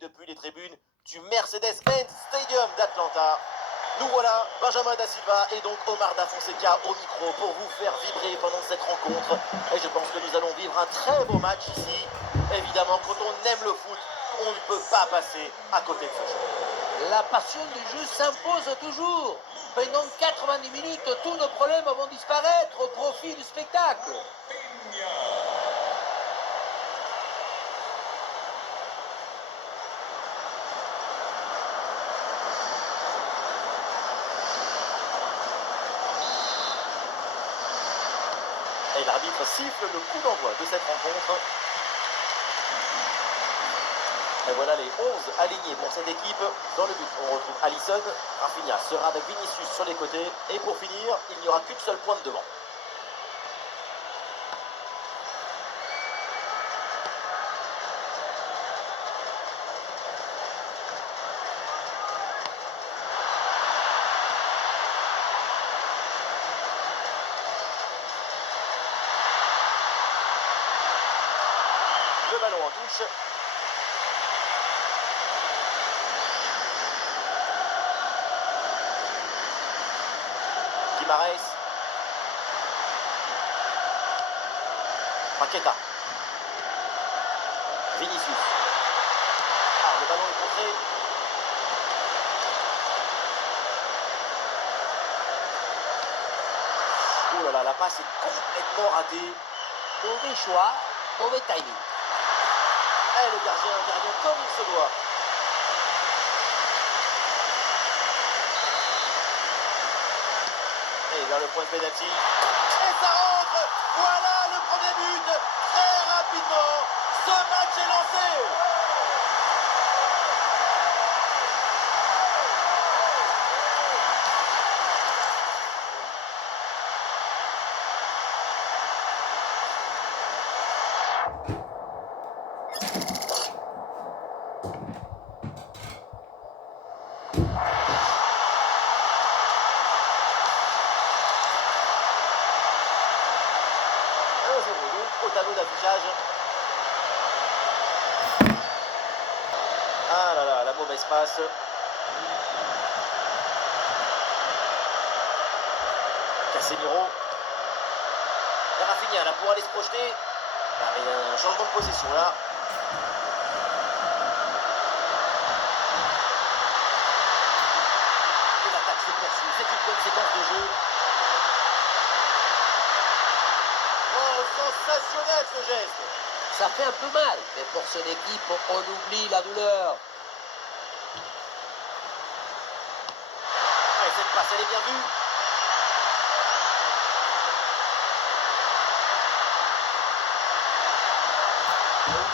depuis les tribunes du Mercedes-Benz Stadium d'Atlanta. Nous voilà, Benjamin Da Silva et donc Omar Da Fonseca au micro pour vous faire vibrer pendant cette rencontre. Et je pense que nous allons vivre un très beau match ici. Évidemment, quand on aime le foot, on ne peut pas passer à côté de ce jeu. La passion du jeu s'impose toujours. Pendant 90 minutes, tous nos problèmes vont disparaître au profit du spectacle. Et l'arbitre siffle le coup d'envoi de cette rencontre. Et voilà les 11 alignés pour cette équipe. Dans le but, on retrouve Alisson. Rafinha sera avec Vinicius sur les côtés. Et pour finir, il n'y aura qu'une seule pointe devant. Le ballon en touche. Guimaraes. Paqueta. Vinicius. Ah, le ballon est contré. Oh là là, la passe est complètement ratée. Mauvais choix, mauvais timing. Et le gardien intervient comme il se doit. Et vers le point de pénalty. Et ça rentre. Voilà le premier but. Très rapidement, ce match est lancé. Au tableau d'affichage. Ah là là, la mauvaise passe. Casemiro. Et Rafinha là pour aller se projeter. Ah, mais il y a un changement de possession là. Et l'attaque se poursuit. C'est une bonne séquence de jeu. Oh, sensationnel ce geste. Ça fait un peu mal, mais pour son équipe, on oublie la douleur. Et cette passe, elle est bien vue.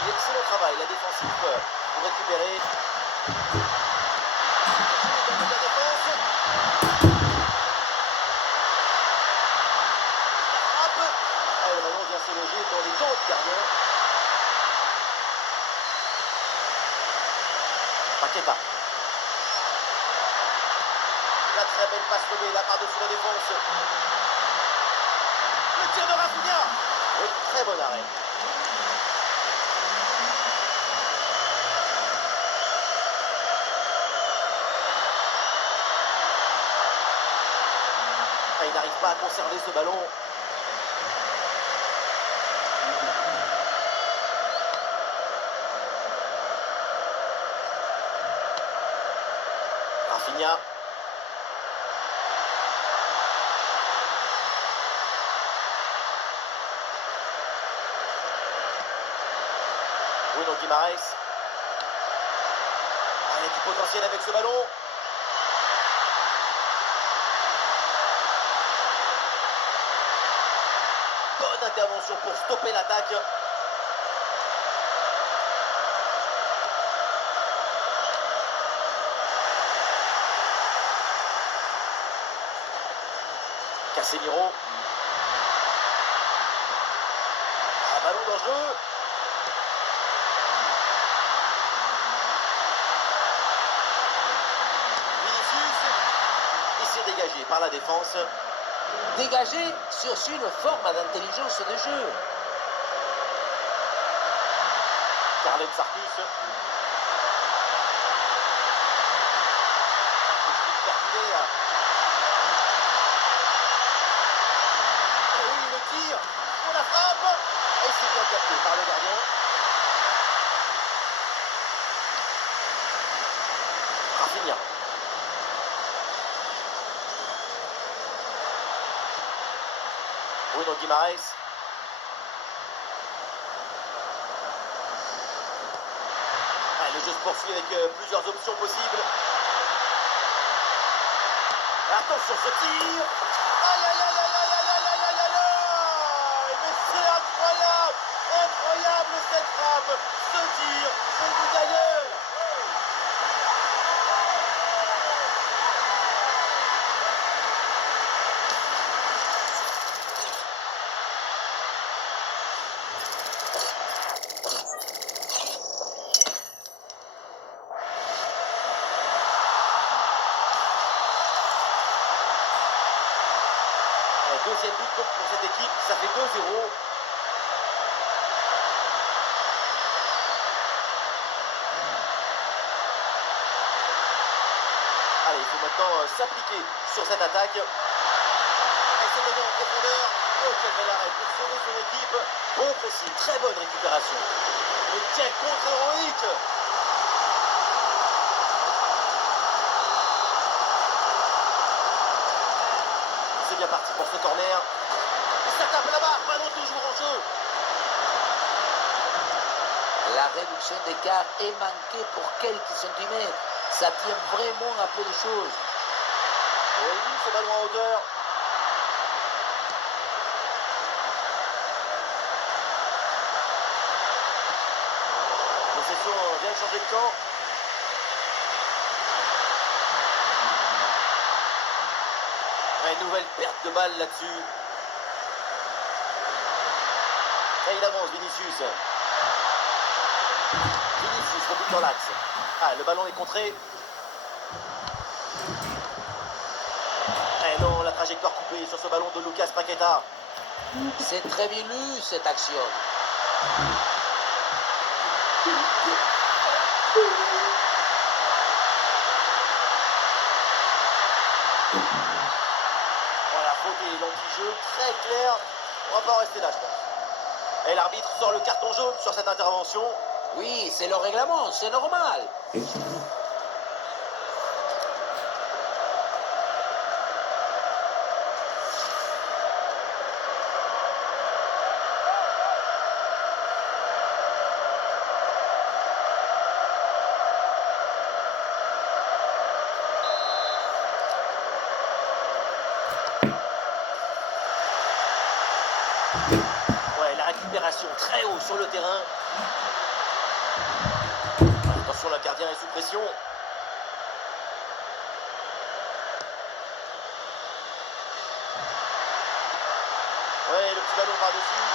Excellent travail, la défensive pour récupérer. La défense. Hop. Et le ballon vient se loger dans les temps du gardien. Paqueta. La très belle passe levée là par-dessus la défense. Le tir de Rafinha. Oui, très bon arrêt. Et il n'arrive pas à conserver ce ballon. Rafinha. Bruno Guimaraes. Ah, il y a du potentiel avec ce ballon. Bonne intervention pour stopper l'attaque. Casemiro. Ah, ballon dangereux. Dégagé par la défense. Dégagé sur une forme d'intelligence de jeu. Carlet Sarkus. finir. Bruno Guimaraes. Le jeu se poursuit avec plusieurs options possibles. Attention ce tir. Aïe aïe aïe aïe aïe aïe aïe aïe aïe aïe. Mais c'est incroyable. Incroyable cette frappe. Ce tir, c'est le but d'ailleurs. Deuxième but donc pour cette équipe, ça fait 2-0. Allez, il faut maintenant s'appliquer sur cette attaque. Elle s'est donnée en profondeur. Oh, quel bel arrêt pour sauver son équipe. Bon pressing, très bonne récupération. Mais quel contre héroïque. C'est bien parti pour ce corner. Ça tape la barre, ballon toujours en jeu. La réduction d'écart est manquée pour quelques centimètres. Ça tient vraiment à peu de choses. Oui, ce ballon en hauteur. Possession vient de changer de camp. Une nouvelle perte de balle là-dessus. Et il avance, Vinicius. Vinicius rebute dans l'axe. Ah, le ballon est contré. Et non, la trajectoire coupée sur ce ballon de Lucas Paqueta. C'est très bien lu cette action. Voilà, faute et l'anti-jeu très clair. On va pas en rester là, je pense. Et l'arbitre sort le carton jaune sur cette intervention. Oui, c'est le règlement, c'est normal. Ouais, la récupération très haut sur le terrain. Attention, le gardien est sous pression. Ouais, le petit ballon par-dessus.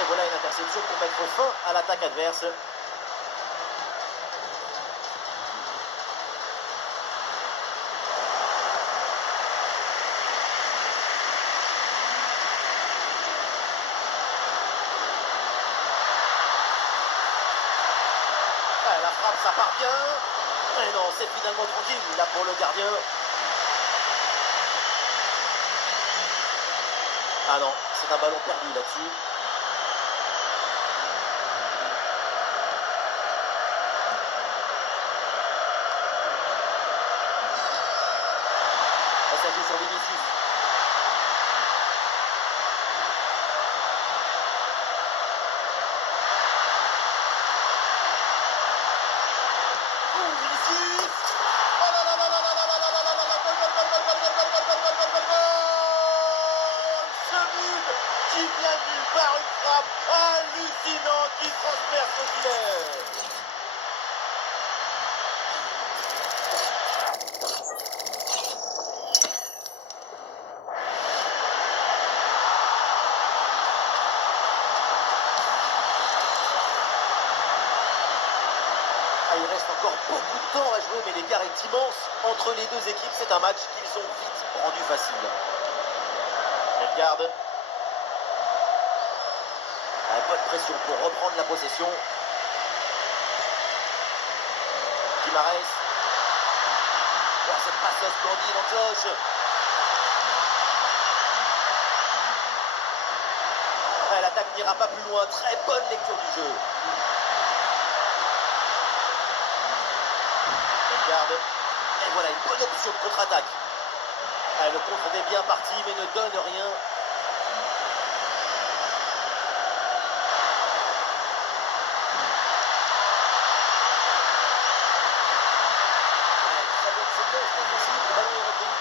Et voilà une interception pour mettre fin à l'attaque adverse. La frappe, ça part bien. Et non, c'est finalement tranquille là pour le gardien. Ah non, c'est un ballon perdu là-dessus. Et ça joue sur Vinicius. Vinicius. Oh là là là là là là là là là là là là. Gol, gol, gol, gol, gol, gol, gol, gol, gol, gol, gol, gol. Ce but qui vient vu par une frappe hallucinante qui transperce le filet. Il reste encore beaucoup de temps à jouer, mais l'écart est immense entre les deux équipes. C'est un match qu'ils ont vite rendu facile. Elle garde. Pas de pression pour reprendre la possession. Guimaraes. Oh, cette passe splendide en cloche. L'attaque n'ira pas plus loin. Très bonne lecture du jeu. garde. Et voilà une bonne option de contre-attaque. Le contre était bien parti mais ne donne rien. Très bonne séquence défensive, le ballon est repris.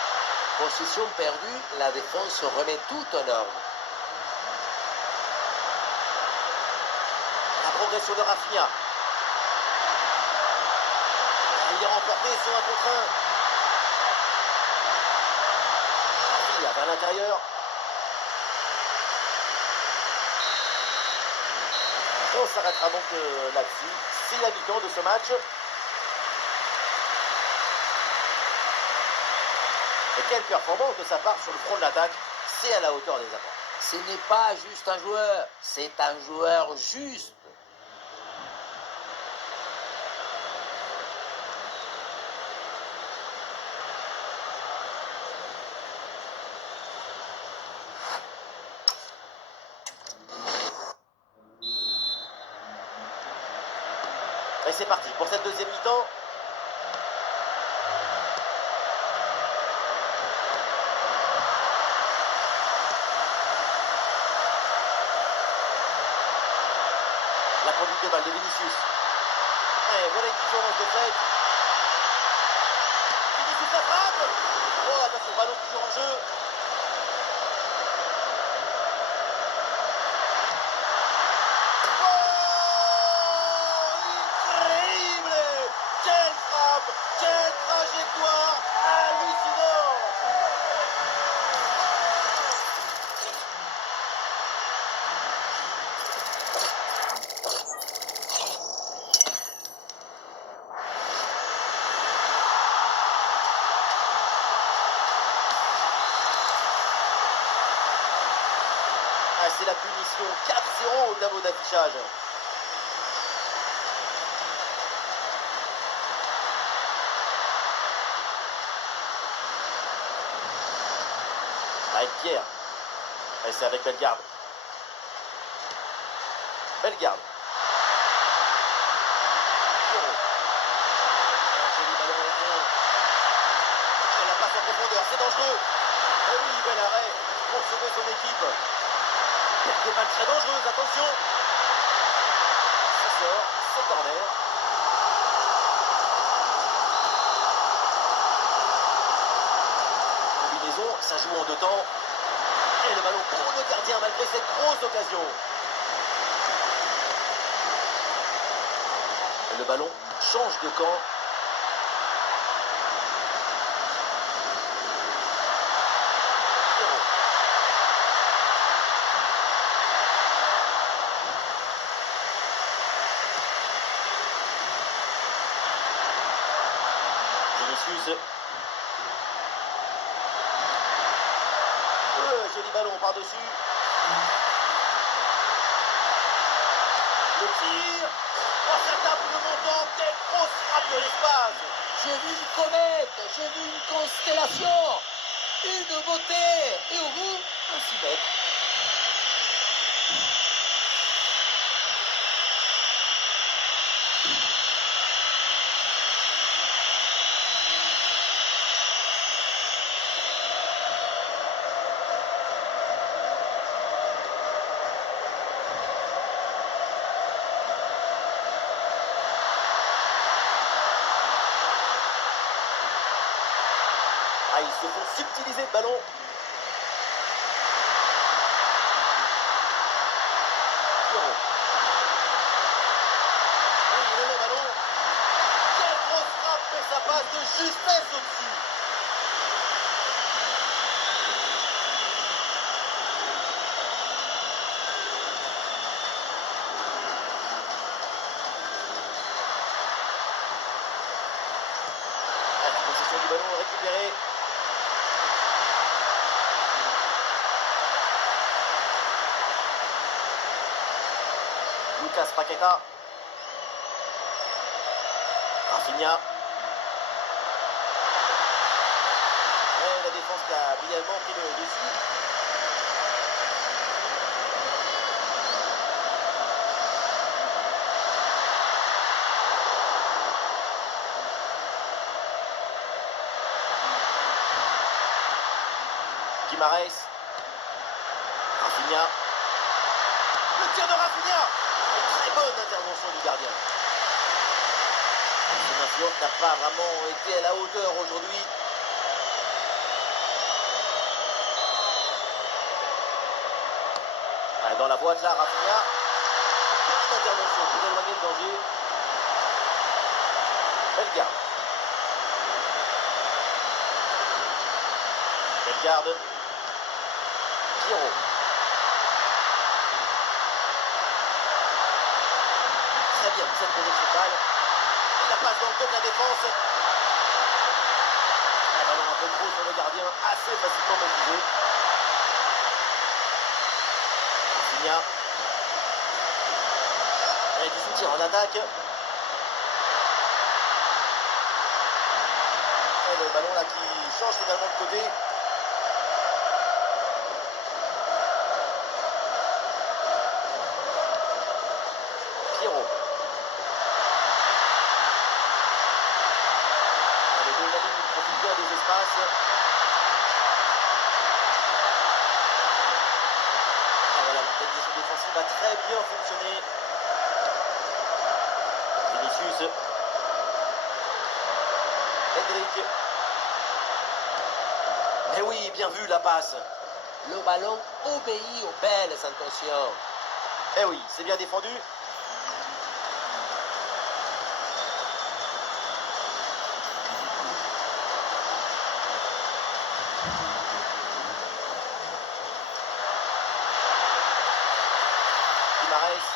Possession perdue, la défense remet tout en ordre. La progression de Rafinha. Il est remporté sur un contre un. Rafinha vers l'intérieur. Et on s'arrêtera donc là-dessus. C'est la mi-temps de ce match. Et quelle performance de sa part sur le front de l'attaque. C'est à la hauteur des attentes. Ce n'est pas juste un joueur, c'est un joueur juste. Et c'est parti pour cette deuxième mi-temps. La conduite de balle de Vinicius. Et voilà une différence de fait. Vinicius la frappe. Oh attention, ballon toujours en jeu. Incroyable! Quelle frappe! Quelle trajectoire! Hallucinant! C'est la punition 4-0 au tableau d'affichage. Avec Pierre. Et c'est avec Bellegarde. Bellegarde. Pierrot. Un joli ballon aérien. Et la passe en profondeur, c'est dangereux. Et oui, bel arrêt pour sauver son équipe. Des balles très dangereuses, attention. Ça sort, c'est corner. Combinaison, ça joue en deux temps. Et le ballon pour le gardien malgré cette grosse occasion. Et le ballon change de camp. Pierrot. Vinicius. Joli ballon par-dessus. Le tir. Oh, ça tape le montant. Quelle grosse frappe de l'espace. J'ai vu une comète, j'ai vu une constellation, une beauté, et au bout, un 6 mètres. Ah, ils se font subtiliser le ballon. Pierrot. Oui, il est le ballon. Quelle grosse frappe, mais ça passe de justesse au-dessus. Ah, la possession du ballon récupérée. Lucas Paqueta. Rafinha. Et la défense qui a brillamment pris le dessus. Guimarães. Rafinha. Le tir de Rafinha. Très bonne intervention du gardien. Son influence n'a pas vraiment été à la hauteur aujourd'hui. Dans la boîte là, Rafinha. Petite intervention pour éloigner le danger. Bellegarde. Bellegarde. Pierrot. Très bien cette projection balle. Et la passe dans le dos de la défense. Un ballon un peu trop sur le gardien, assez facilement maîtrisé. Rafinha. Et du soutien en attaque. Et le ballon là qui change finalement de côté. Pierrot. Le dos de la ligne profite bien des espaces. Et voilà, l'organisation défensive a très bien fonctionné. Vinicius. Hendrick. Et oui, bien vu la passe. Le ballon obéit aux belles intentions. Eh oui, c'est bien défendu. Guimarães.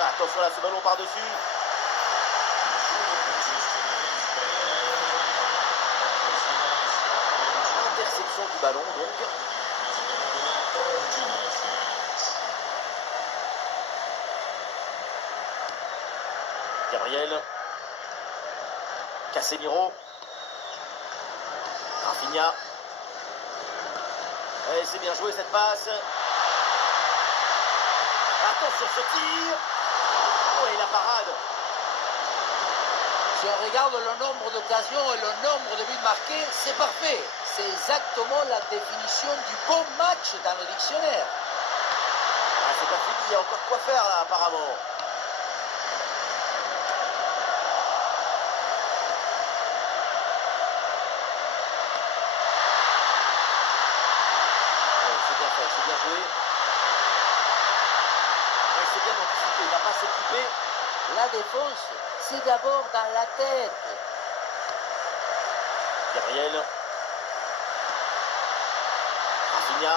Attention là, ce ballon par-dessus. Interception du ballon donc. Gabriel. Casemiro. Rafinha. Et c'est bien joué cette passe. Attention ce tir. Oh, et la parade. Si on regarde le nombre d'occasions et le nombre de buts marqués, c'est parfait. C'est exactement la définition du bon match dans le dictionnaire. Ah, c'est pas fini, il y a encore quoi faire là apparemment. C'est bien fait, c'est bien joué. Et c'est bien anticipé, il va pas s'occuper. La défense, c'est d'abord dans la tête. Gabriel. Rafinha.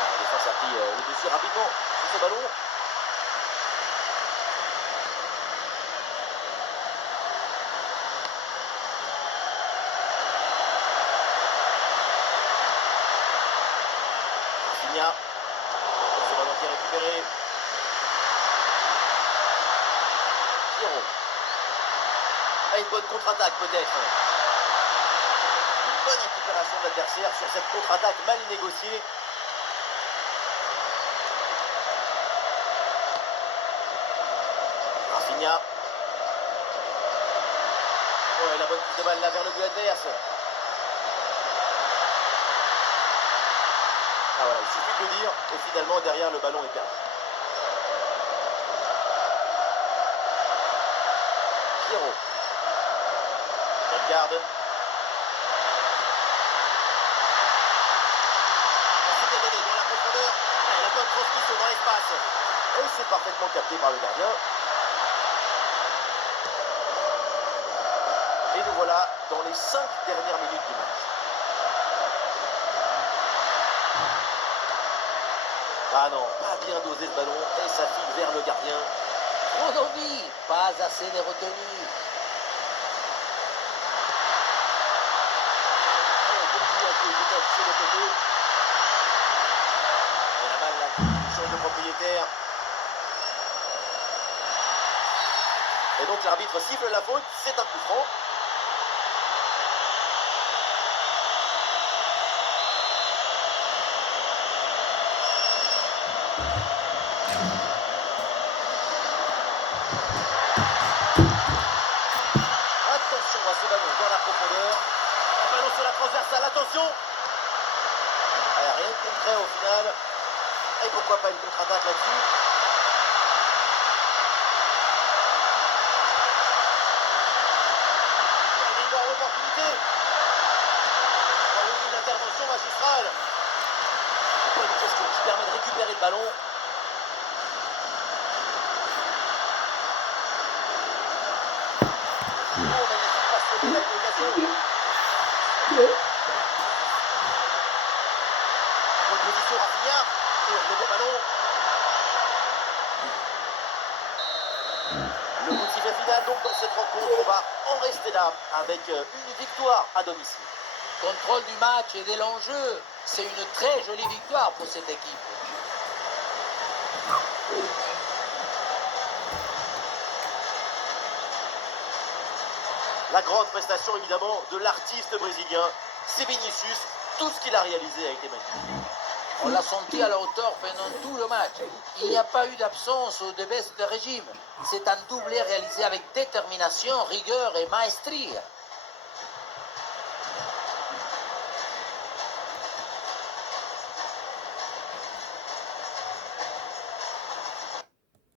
La défense a pris le dessus rapidement sur ce ballon. Rafinha. Ce ballon qui est récupéré. Pierrot. Ah, une bonne contre-attaque peut-être. Une bonne récupération de l'adversaire sur cette contre-attaque mal négociée. Rafinha. Oh, et la bonne prise de balle là vers le but adverse. Ah voilà, il suffit de le dire et finalement derrière le ballon est perdu. Pierrot. Bellegarde. C'est bien donné dans la profondeur. Et la bonne transmission dans l'espace. Et c'est parfaitement capté par le gardien. Et nous voilà dans les 5 dernières minutes du match. Ah non, pas bien dosé ce ballon et ça file vers le gardien. Trop d'envie, pas assez de retenue. On continue à jouer peut-être sur le côté. Et la balle là qui change de propriétaire. Et donc l'arbitre siffle la faute, c'est un coup franc. balle. Et pourquoi pas une contre-attaque là-dessus. Une énorme opportunité. Une intervention magistrale. Bonne question qui permet de récupérer le ballon. Oh, magnifique passe de l'occasion. Bonne position Rafinha. Et le beau ballon. Le coup de sifflet final donc dans cette rencontre. On va en rester là avec une victoire à domicile. Contrôle du match et de l'enjeu. C'est une très jolie victoire pour cette équipe. La grande prestation évidemment de l'artiste brésilien, c'est Vinicius. Tout ce qu'il a réalisé a été magnifique. On l'a senti à la hauteur pendant tout le match. Il n'y a pas eu d'absence ou de baisse de régime. C'est un doublé réalisé avec détermination, rigueur et maestria.